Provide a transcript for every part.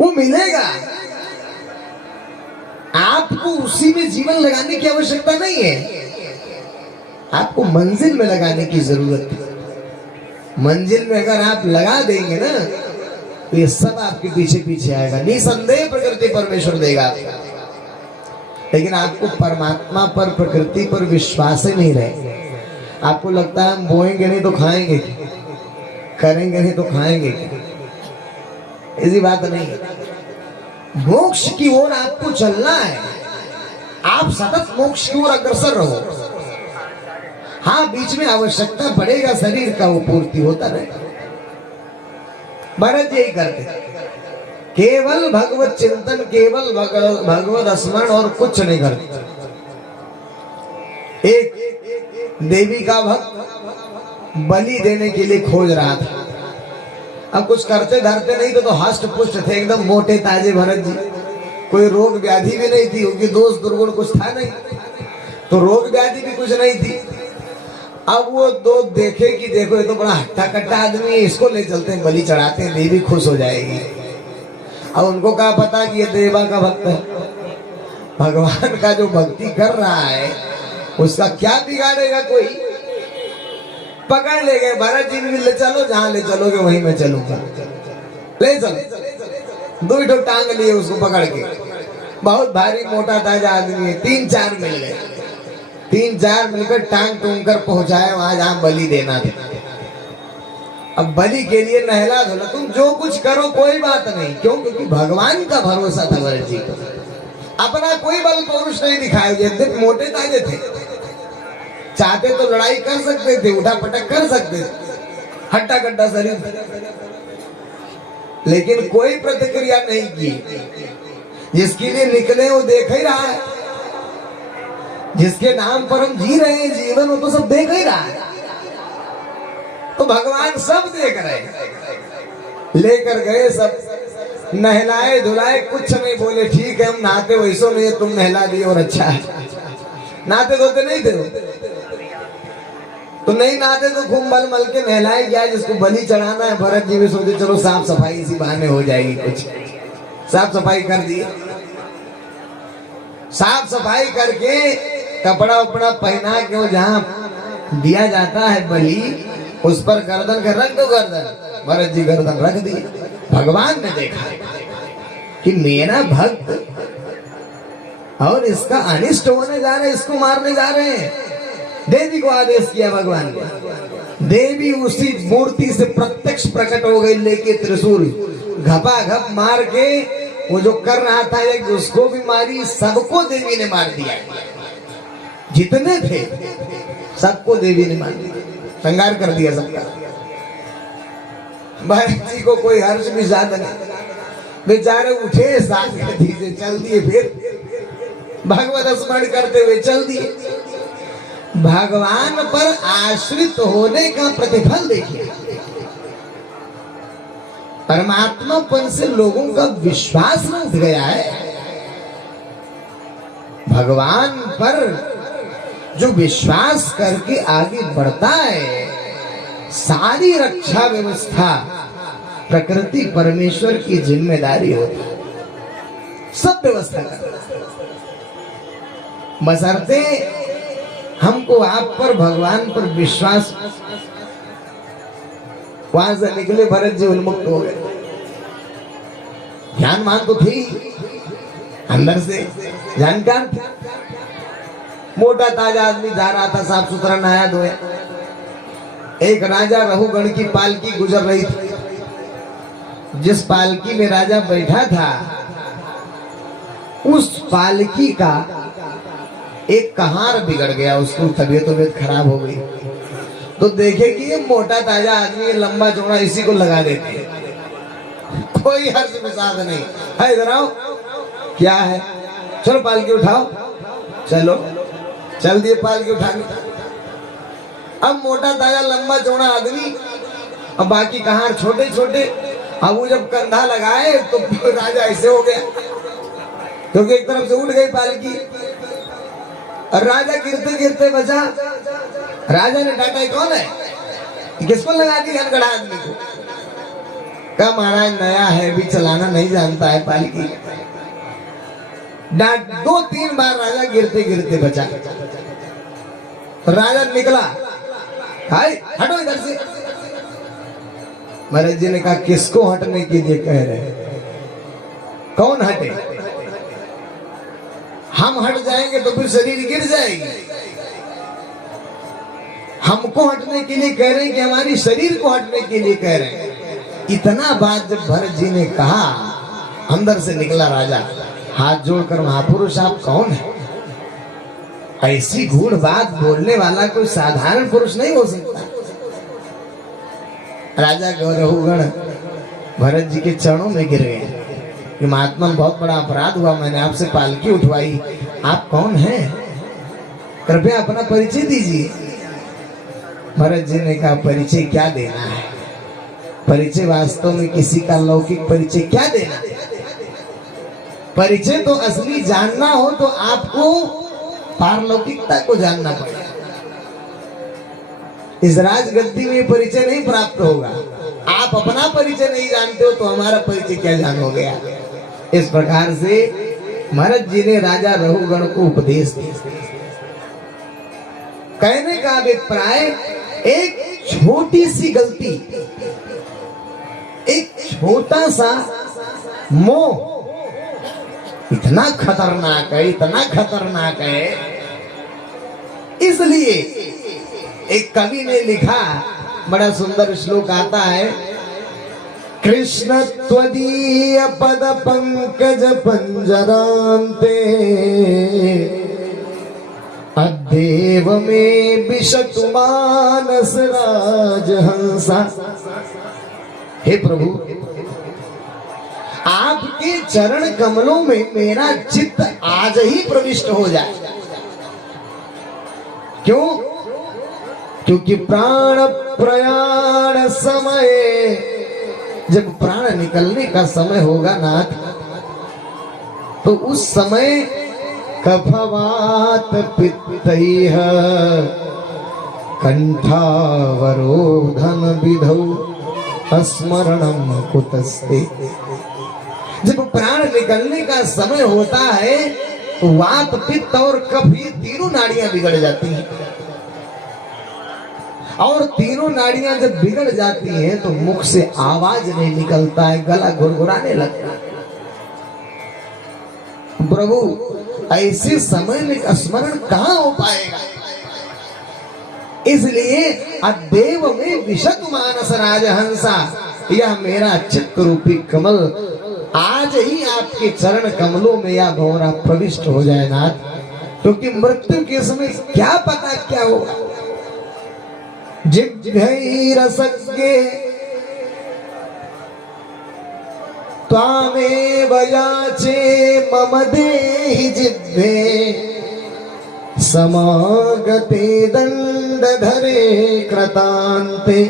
वो मिलेगा। आपको उसी में जीवन लगाने की आवश्यकता नहीं है, आपको मंजिल में लगाने की जरूरत है। मंजिल में अगर आप लगा देंगे ना तो ये सब आपके पीछे पीछे आएगा। निसंदेह प्रकृति परमेश्वर देगा, लेकिन आपको परमात्मा पर प्रकृति पर विश्वास ही नहीं रहे। आपको लगता है हम बोएंगे नहीं तो खाएंगे, करेंगे नहीं तो खाएंगे, ऐसी बात नहीं है। मोक्ष की ओर आपको चलना है, आप सतत मोक्ष की ओर अग्रसर रहो। हाँ, बीच में आवश्यकता पड़ेगा शरीर का, वो पूर्ति होता रहे। भरत यही करते, केवल भगवत चिंतन, केवल भगवत स्मरण और कुछ नहीं करते। एक देवी का भक्त बलि देने के लिए खोज रहा था। अब कुछ करते धरते नहीं तो हष्ट पुष्ट थे, एकदम मोटे ताजे भरत जी। कोई रोग व्याधि भी नहीं थी, उनकी दोष दुर्गुण कुछ था नहीं, तो रोग व्याधि भी कुछ नहीं थी। अब वो दो देखे कि देखो ये तो बड़ा हट्टा कट्टा आदमी है, इसको ले चलते हैं, बलि चढ़ाते हैं, देवी खुश हो जाएगी। अब उनको क्या पता कि ये देवा का भक्त है, भगवान का जो भक्ति कर रहा है उसका क्या बिगाड़ेगा कोई। पकड़ ले गए, भरत जी भी ले चलो, जहां ले चलोगे वहीं मैं चलूंगा, ले चलो। दो ठो टांग लिए उसको पकड़ के, बहुत भारी मोटा ताजा आदमी है। 3-4 मिल गए, 3-4 मिलकर टांग टूंग कर पहुंचाए वहां जहां बलि देना था। अब बलि के लिए नहला धोला, तुम जो कुछ करो कोई बात नहीं, क्यों? क्योंकि भगवान का भरोसा था भरत जी को। अपना कोई बल पौरुष नहीं दिखाया, जैसे मोटे ताजे थे, चाहते तो लड़ाई कर सकते थे, उठा पटक कर सकते थे, हट्टा कट्टा शरीर, लेकिन कोई प्रतिक्रिया नहीं की। जिसके लिए निकले वो देख ही रहा है, जिसके नाम पर हम जी रहे हैं जीवन, वो तो सब देख ही रहा है। तो भगवान सब देख रहे हैं। लेकर गए, सब नहलाए धुलाए, कुछ नहीं बोले, ठीक है हम नहाते वैसो नहीं, तुम नहला दिए और अच्छा है। नहाते धोते नहीं थे तो नहीं नहाते तो घूम मल मल के नहलाए गया, जिसको बलि चढ़ाना है। भरत जी भी सोचे चलो साफ सफाई इसी बहाने हो जाएगी, कुछ साफ सफाई कर दिए। साफ सफाई करके कपड़ा उपड़ा पहना के वो जहाँ दिया जाता है बलि, उस पर गर्दन का रख दो, गर्दन। भरत जी गर्दन रख दी। भगवान ने देखा कि मेरा भक्त और इसका अनिष्ट होने जा रहे, इसको मारने जा रहे हैं। देवी को आदेश किया भगवान ने। देवी उसी मूर्ति से प्रत्यक्ष प्रकट हो गई, लेके त्रिशूल घपाघप मार के वो जो कर रहा था एक उसको भी मारी, सबको देवी ने मार दिया। जितने थे सबको देवी ने मार दिया, संहार कर दिया सबका। भरत जी को कोई हर्ष भी ज्यादा नहीं, बेचारे उठे साथी से चल दिए, फिर भगवत स्मरण करते हुए चल दिए। भगवान पर आश्रित होने का प्रतिफल देखिए। परमात्मापन से लोगों का विश्वास न उठ गया है। भगवान पर जो विश्वास करके आगे बढ़ता है, सारी रक्षा व्यवस्था प्रकृति परमेश्वर की जिम्मेदारी होती है, सब व्यवस्था करता। बशर्ते हमको आप पर, भगवान पर विश्वास। वहां से निकले भरत जी उन्मुक्त हो गए। ज्ञान मान तो थी अंदर से, जानकार था, मोटा ताजा आदमी जा रहा था, साफ सुथरा नहाया धोया। एक राजा रहुगण की पालकी गुजर रही थी। जिस पालकी में राजा बैठा था, उस पालकी का एक कहार बिगड़ गया, उसकी तबीयत खराब हो गई। तो देखे कि ये मोटा ताजा आदमी लंबा चौड़ा, इसी को लगा देते, कोई हर्ष विषाद नहीं है। इधर आओ, क्या है, चलो पालकी उठाओ, चलो चल दिए पालकी उठाने। अब मोटा ताजा लंबा चौड़ा आदमी और बाकी कहार छोटे छोटे। अब वो जब कंधा लगाए तो राजा ऐसे हो गया, क्योंकि एक तरफ से उठ गई पालकी और राजा गिरते गिरते बचा। राजा ने डांटा, कौन है, किसको लगा दी हनगढ़ा आदमी को। का महाराज नया है, भी चलाना नहीं जानता है पालकी। डांट 2-3 बार राजा गिरते गिरते बचा। राजा निकला, हाय हटो इधर से। महाराज जी ने कहा किसको हटने के लिए कह रहे हैं? कौन हटे? हम हट जाएंगे तो फिर शरीर गिर जाएगी। हमको हटने के लिए कह रहे हैं कि हमारी शरीर को हटने के लिए कह रहे हैं? इतना बात जब भरत जी ने कहा, अंदर से निकला राजा, हाथ जोड़कर महापुरुष आप कौन है? ऐसी गूढ़ बात बोलने वाला कोई साधारण पुरुष नहीं हो सकता। राजा गौरवगण भरत जी के चरणों में गिर गए कि महात्मा बहुत बड़ा अपराध हुआ, मैंने आपसे पालकी उठवाई, आप कौन हैं? कृपया अपना परिचय दीजिए। भरत जी ने कहा परिचय क्या देना है? परिचय वास्तव में किसी का लौकिक परिचय क्या देना? परिचय तो असली जानना हो तो आपको पारलौकिकता को जानना पड़ेगा। इस राजगद्दी में परिचय नहीं प्राप्त होगा। आप अपना परिचय नहीं जानते हो तो हमारा परिचय क्या जानोगे आप? इस प्रकार से भरत जी ने राजा रघुगण को उपदेश दिया। कहने का अभिप्राय, एक छोटी सी गलती, एक छोटा सा मोह इतना खतरनाक है, इतना खतरनाक है। इसलिए एक कवि ने लिखा, बड़ा सुंदर श्लोक आता है, कृष्ण त्वदीय पद पंकज पंजरांते अद्देव में विशतु मानस राजहंसा। हे प्रभु, आपके चरण कमलों में मेरा चित्त आज ही प्रविष्ट हो जाए। क्यों? क्योंकि प्राण प्रयाण समय, जब प्राण निकलने का समय होगा नाथ, तो उस समय कफवात पित्तैः कंठावरोधन विधौ स्मरणम कुतस्ते। जब प्राण निकलने का समय होता है तो वात पित्त और कफ, ये तीनों नाड़ियां बिगड़ जाती हैं। और तीनों नाड़ियां जब बिगड़ जाती हैं तो मुख से आवाज नहीं निकलता है, गला गुरगुराने लगता है। प्रभु, ऐसे समय में स्मरण कहां हो पाएगा? इसलिए अद्देव में विशतु मानस राजहंसा, यह मेरा चित्त रूपी कमल आज ही आपके चरण कमलों में या भंवरा प्रविष्ट हो जाए नाथ। क्योंकि मृत्यु के समय क्या पता क्या होगा। जिघ्रैरसज्ञे त्वामेव याचे मम देहि जिह्वे समागते दंडधरे कृतान्ते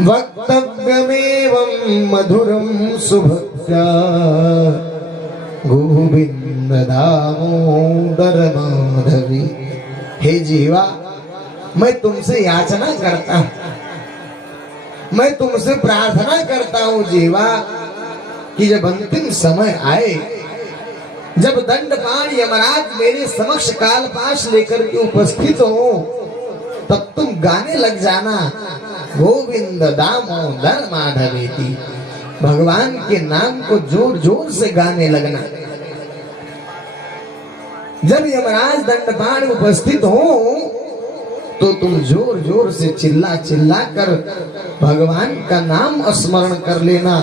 वक्तव्यमेवं मधुरं सुभक्त्या गोविंद दामोदर माधवी। हे जीवा, मैं तुमसे याचना करता हूं, मैं तुमसे प्रार्थना करता हूं जीवा, कि जब अंतिम समय आए, जब दंडपाण यमराज मेरे समक्ष काल पाश लेकर के उपस्थित हो, तब तुम गाने लग जाना, गोविंद दामोदर माधवेति। भगवान के नाम को जोर जोर से गाने लगना। जब यमराज दंडपाण उपस्थित हो तो तुम जोर जोर से चिल्ला चिल्ला कर भगवान का नाम स्मरण कर लेना,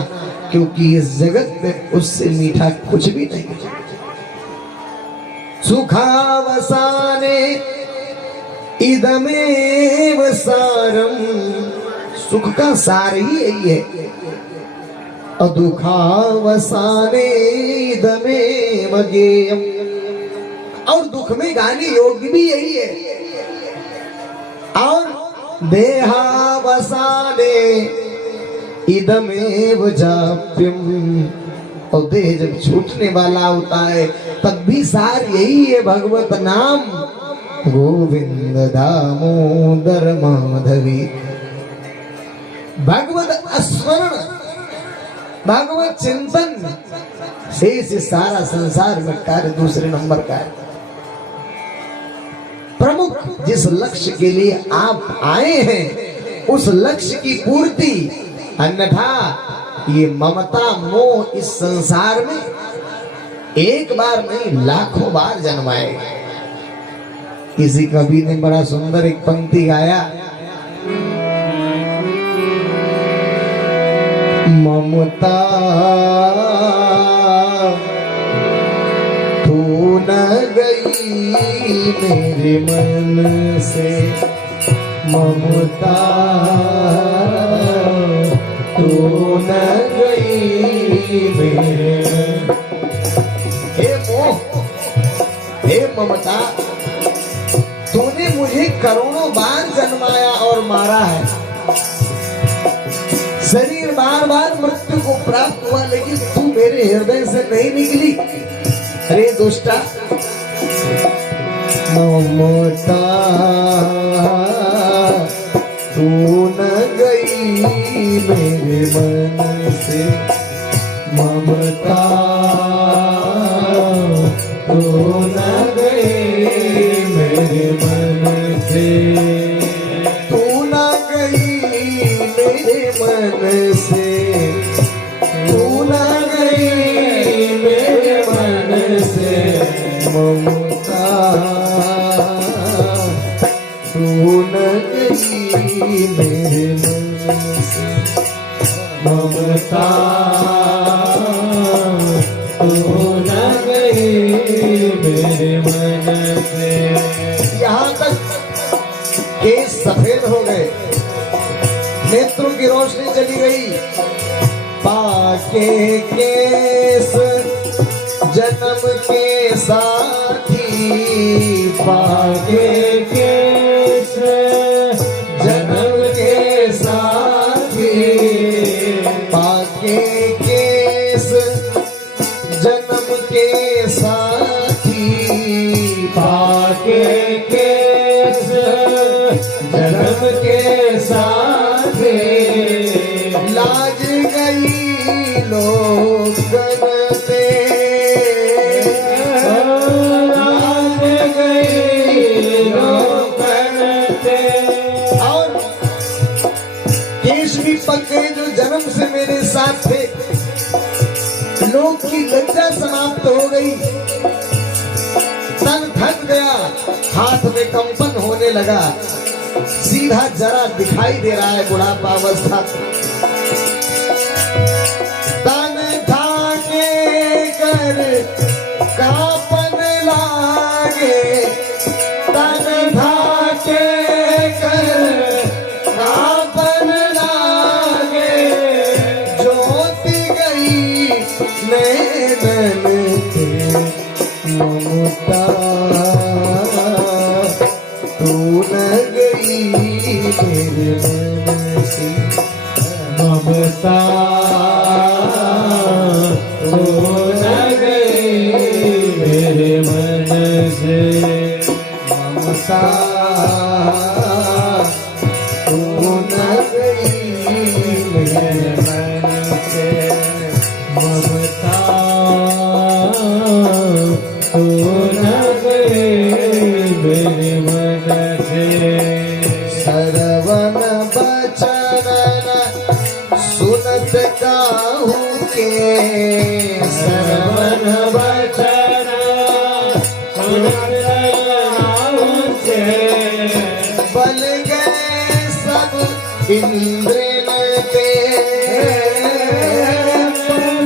क्योंकि इस जगत में उससे मीठा कुछ भी नहीं। सुखावसाने इदमेव सारम, सुख का सार ही यही है। अदुखावसाने इदमेव गेयम, और दुख में गाने योग्य भी यही है। और देहावसाने इदमेव जाप्यम, और देह जब छूटने वाला होता है तब भी सार यही है, भगवत नाम गोविंद दामोदर माधवी। भगवत स्मरण भागवत चिंतन शेष सारा संसार में कार्य दूसरे नंबर का है। प्रमुख जिस लक्ष्य के लिए आप आए हैं उस लक्ष्य की पूर्ति, अन्यथा ये ममता मोह इस संसार में एक बार नहीं लाखों बार जन्माएगा। किसी कवि ने बड़ा सुंदर एक पंक्ति गाया, ममता तू न गई मेरे मन से, ममता तू न गई मेरे। हे मोह, हे ममता, तूने मुझे करोड़ों बार जन्माया और मारा है। शरीर बार बार मृत्यु को प्राप्त हुआ, लेकिन तू मेरे हृदय से नहीं निकली। अरे दुष्टा, ममता तू न गई मेरे मन से, ममता तू न गई मेरे मन से, तू न गई मेरे मन से, तू न गई मेरे मन से, ममता तू न गई मेरे मन से, ममता तू न गई मेरे मन से। यहाँ तक केस सफेद हो गए, नेत्रों की रोशनी चली गई। पाके केस जन्म के साथी, पाके केस जन्म के साथी, पाके केस जन्म के साथी, पाके केस जन्म के साथी, लाज गई लोगन पे, लाज गई लोगन पे। और केश भी पक गए जो जन्म से मेरे साथ थे, लोग की लज्जा समाप्त हो गई, तन थक गया, हाथ में कंपन होने लगा, सीधा जरा दिखाई दे रहा है बुढ़ापावस्था। तन थाके कर कांपन लागे, तन थाके कर कांपन लागे, ज्योति गई नैनन के, ममता तू न गई मेरे मन से, ममता तू न गई मेरे मन से, ममता तू न गई मेरे मन से, ममता तू न गई मेरे मन से। सरवन बचन सुनत काहू के, सरवन बचन सुनत काहू के, बल गए सब इंद्रियन पे,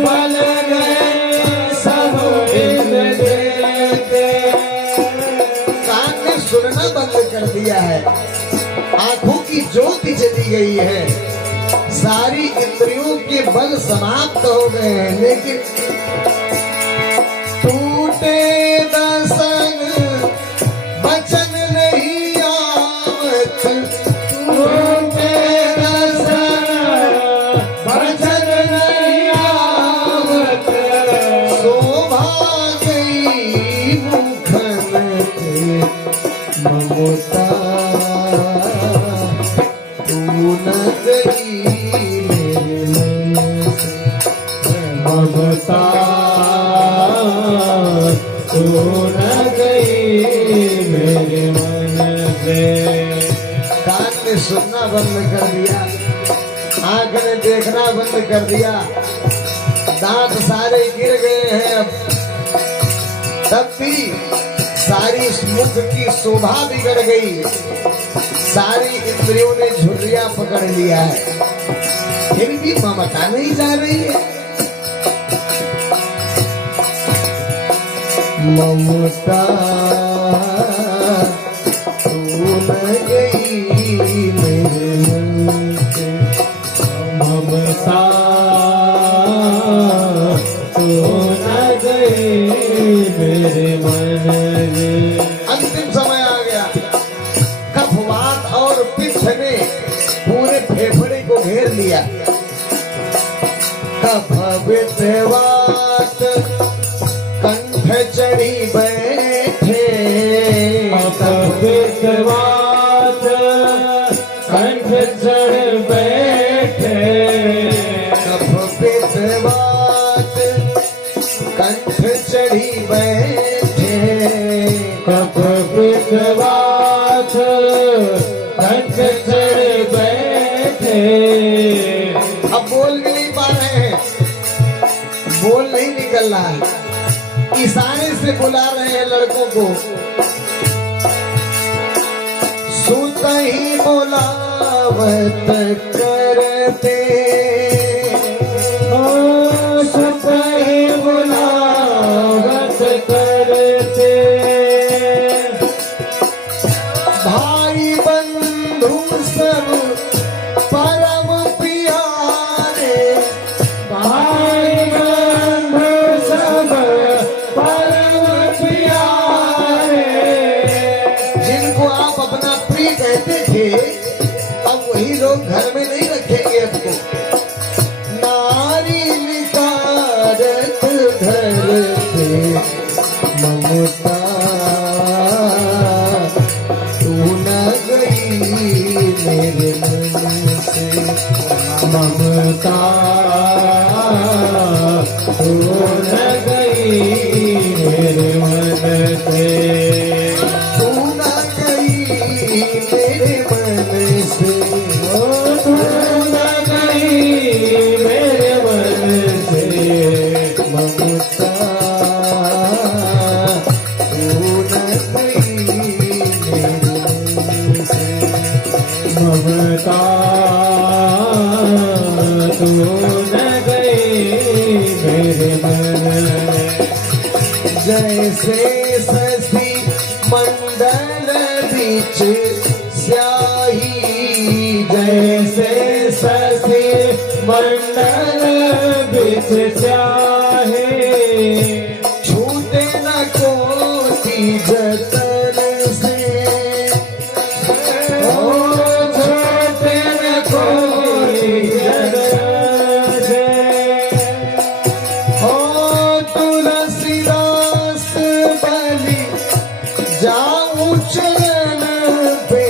बल गए सब इंद्रियन पे। कान ने सुनना बंद कर दिया है, आंखों की ज्योति चली गई है, सारी इंद्रियों के बल समाप्त हो गए हैं, लेकिन टूटे दसन बचन नहीं आवत, टूटे दसन बचन नहीं आवत, शोभा गई मुखन के, ममता तू न गई मेरे मन से, ममता तू न गई मेरे मन से। कान ने सुनना बंद कर दिया, आंख ने देखना बंद कर दिया, दांत सारे गिर गए हैं अब, तब भी सारी मुख की शोभा बिगड़ गई, सारी इंद्रियों ने झुर्रियां पकड़ लिया है, फिर भी ममता नहीं जा रही है। ममता तू न गई मेरे मन से, ममता तू न गई मेरे मन से। अंतिम समय आ गया, कफवात और पित्त ने पूरे फेफड़े को घेर लिया। कफ वित्तवात कंठ चढ़ी बैठे, कफ वित्तवात कंठ चढ़ बैठे, कफ वित्तवात कंठ चढ़ी बैठे, कफ वित्तवात कंठ चढ़ बैठे। अब बोल भी नहीं पा रहे हैं, बोल नहीं निकल रहा है, इशारे से बुला रहे हैं लड़कों को। सुत ही बुलावत करते, सुत ही बुलावत करते, भाई बंधु सब परम प्यारे, भाई बंधु सब परम प्यारे। जिनको आप अपना प्रिय कहते थे, अब वही लोग घर में नहीं रखेंगे आपको। नारी निकारत घर पे ममता तू न गई मेरे मन से, ममता तू न गई मेरे मन से, तू न गई मेरे मन से, तू न गई मेरे मन से। ममता तू न गई मेरे मन से। ममता तू न गई मेरे मन। जैसे शशि मंडल बीच स्याही, जैसे शशि मंडल बिच चाहे, छूटे न कोटि जतन से, ओ छोटे न कोई जगत से। ओ तुलसीदास बलि जाऊं चरण पे,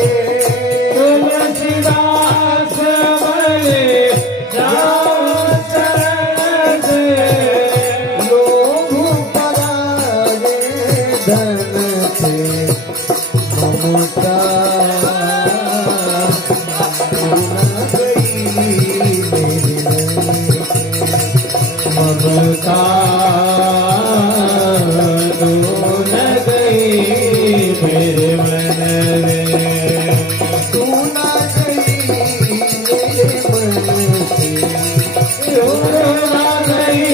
तुलसीदास बलि जाऊं चरण से, लोभ परागे धन से, ममता तू न गई मेरे मन से। ममता तू न गई मेरे मन में। तू न गई मेरे मन से, तू न गई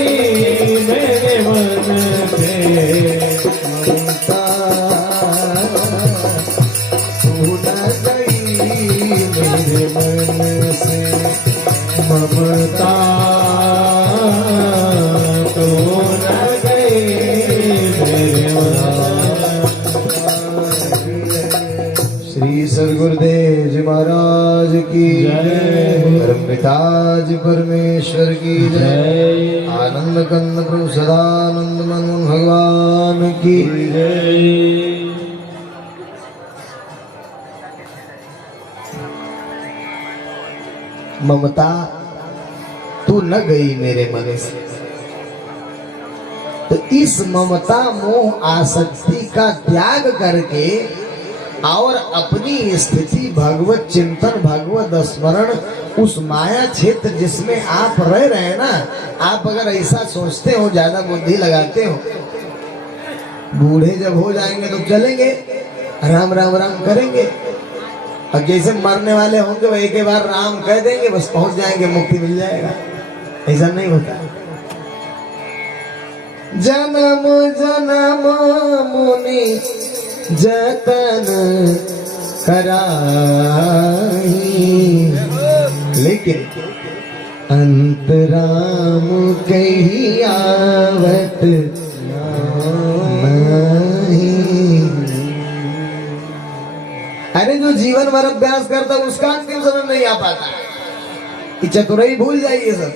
मेरे मन से। ममता तू न गई मेरे मन से, ममता तू न गई मेरे मन। श्री सद्गुरुदेव जी महाराज की जय। परम पिताजी परमेश्वर की जय। आनंद कंद प्रभु सदानंद मनोहर भगवान की जय। ममता तू न गई मेरे मन से। इस ममता मोह आसक्ति का त्याग करके और अपनी स्थिति भगवत चिंतन भगवत स्मरण उस माया क्षेत्र जिसमें आप रह रहे हैं ना, आप अगर ऐसा सोचते हो, ज्यादा बुद्धि लगाते हो, बूढ़े जब हो जाएंगे तो चलेंगे, राम राम राम करेंगे, और जैसे मरने वाले होंगे वो एक बार राम कह देंगे, बस पहुंच जाएंगे, मुक्ति मिल जाएगा। ऐसा नहीं होता। जन्म जन्म मुनि जतन कराई, लेकिन अंतराम कही आवत नहीं। अरे जो जीवन भर अभ्यास करता उसका अंतिम समय नहीं आ पाता। कि चतुराई भूल जाइए सब,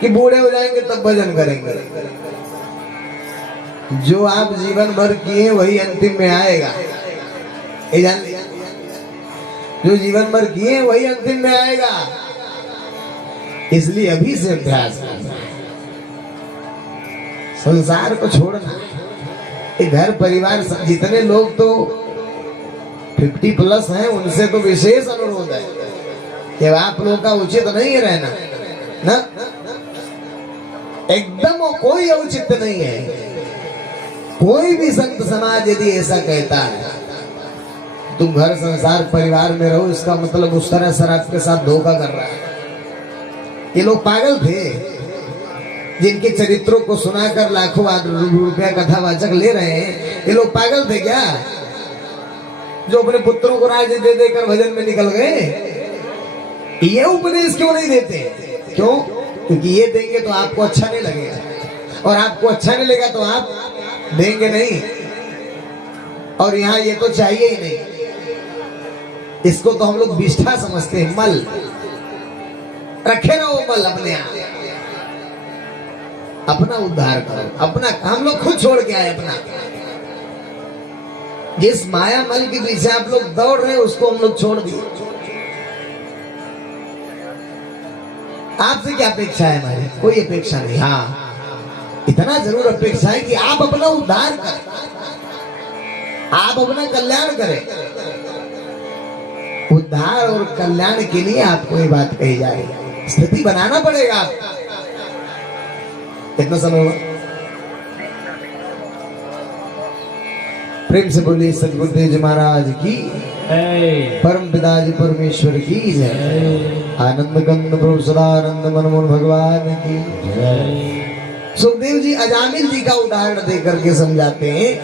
कि बूढ़े हो जाएंगे तब भजन करेंगे। जो आप जीवन भर किए वही अंतिम में आएगा, ये जान लिया। जो जीवन भर किए वही अंतिम में आएगा, इसलिए अभी से अभ्यास करना, संसार को छोड़ना। ये घर परिवार जितने लोग तो 50+ हैं, उनसे तो विशेष अनुरोध है कि आप लोगों का उचित नहीं है रहना ना, एकदम कोई औचित नहीं है। कोई भी संत समाज यदि ऐसा कहता है तुम घर संसार परिवार में रहो, इसका मतलब उस तरह सर आपके साथ धोखा कर रहा है। ये लोग पागल थे जिनके चरित्रों को सुनाकर लाखों रुपया कथावाचक ले रहे हैं। ये लोग पागल थे क्या, जो अपने पुत्रों को राज्य दे देकर भजन में निकल गए? ये उपदेश क्यों नहीं देते? क्यों? क्योंकि ये देंगे तो आपको अच्छा नहीं लगेगा, और आपको अच्छा नहीं लगेगा तो आप देंगे नहीं, और यहाँ ये तो चाहिए ही नहीं। इसको तो हम लोग विष्ठा समझते हैं, मल रखे ना वो मल अपने यहाँ। अपना उद्धार करो, अपना हम लोग खुद छोड़ के आए अपना। जिस माया मल के पीछे आप लोग दौड़ रहे हैं उसको हम लोग छोड़ दिए। आपसे क्या अपेक्षा है हमारी? कोई अपेक्षा नहीं। हाँ, इतना जरूर अपेक्षा है कि आप अपना उद्धार करें, आप अपना कल्याण करें। उद्धार और कल्याण के लिए आपको ये बात कही जा रही है, स्थिति बनाना पड़ेगा आपको। कितना समय हुआ? प्रेम से बोलिए सतगुरुदेव जी महाराज की, परम पिता जी परमेश्वर की जय। आनंद कंद प्रभु सदानंद मनमोहन भगवान की जय। सुखदेव जी अजामिल जी का उदाहरण देकर के समझाते हैं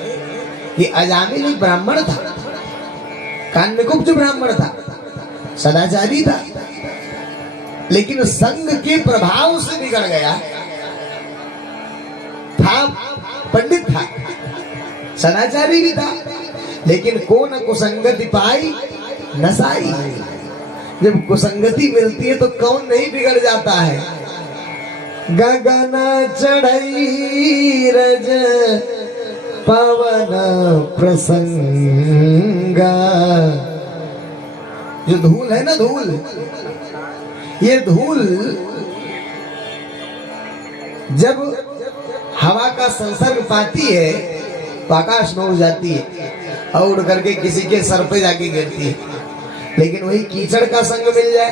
कि अजामिल एक ब्राह्मण था, कान्यकुब्ज ब्राह्मण था, सदाचारी था, लेकिन संग के प्रभाव से बिगड़ गया था। पंडित था, सदाचारी भी था, लेकिन को न कुसंगति पाई नसाई। जब कुसंगति मिलती है तो कौन नहीं बिगड़ जाता है। गगन चढ़ई रज पवन प्रसंगा। जो धूल है ना, धूल, ये धूल जब हवा का संसर्ग पाती है तो आकाश में उड़ जाती है और उड़ करके किसी के सर पे जाके गिरती है। लेकिन वही कीचड़ का संग मिल जाए,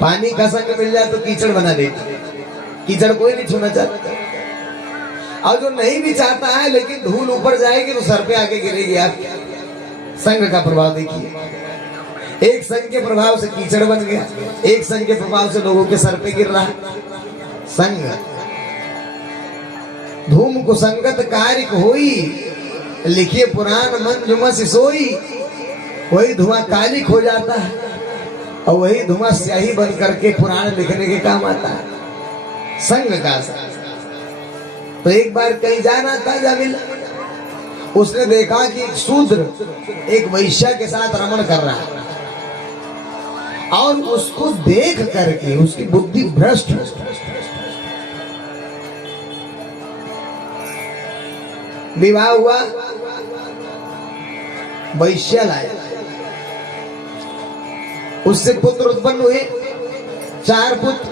पानी का संग मिल जाए तो कीचड़ बना देती है। कीचड़ कोई नहीं छूना चाहता, और जो नहीं भी चाहता है लेकिन धूल ऊपर जाएगी तो सर पे आके गिरेगी। आप संग का प्रभाव देखिए, एक संग के प्रभाव से कीचड़ बन गया, एक संग के प्रभाव से लोगों के सर पे गिर रहा है। संग धूम को संगत कार्य होई, लिखिए पुराण मन जुमस सोई। वही धुआं कालिक हो जाता है और वही धुआं स्याही बन करके पुराण लिखने के काम आता है। संग का तो एक बार कहीं जाना था जामिल, उसने देखा कि एक शूद्र एक वैश्या के साथ रमण कर रहा है, और उसको देख करके उसकी बुद्धि भ्रष्ट हो। विवाह हुआ, वैश्या लाया, उससे पुत्र उत्पन्न हुए, 4 पुत्र।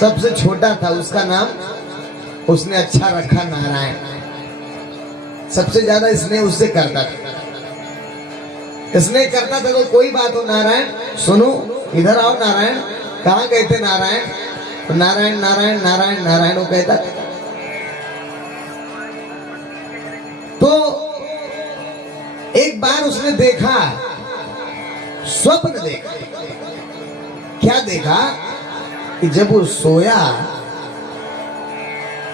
सबसे छोटा था, उसका नाम उसने अच्छा रखा नारायण, सबसे ज्यादा स्नेह उससे करता था। स्नेह करता था तो कोई बात हो, नारायण सुनो, इधर आओ नारायण, कहाँ गए थे नारायण? तो नारायण नारायण नारायण नारायण वो कहता था। तो एक बार उसने देखा, स्वप्न देखा। क्या देखा? कि जब वो सोया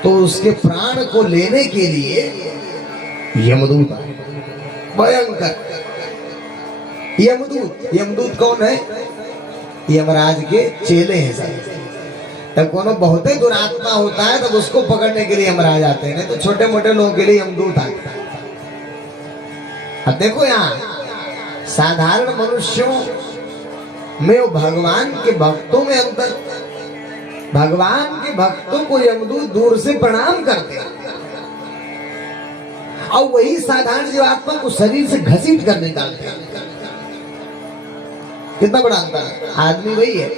तो उसके प्राण को लेने के लिए यमदूत आए, भयंकर यमदूत। यमदूत कौन है? यमराज के चेले हैं सब। जब कोनो बहुत ही दुरात्मा होता है तब उसको पकड़ने के लिए यमराज आते हैं, नहीं तो छोटे मोटे लोगों के लिए यमदूत आते हैं। अब देखो यहाँ साधारण मनुष्यों में, भगवान के भक्तों में अंतर। भगवान के भक्तों को यमदूत दूर से प्रणाम करते हैं, और वही साधारण जीवात्मा को शरीर से घसीट कर निकालते हैं। कितना बड़ा अंतर है। आदमी वही है,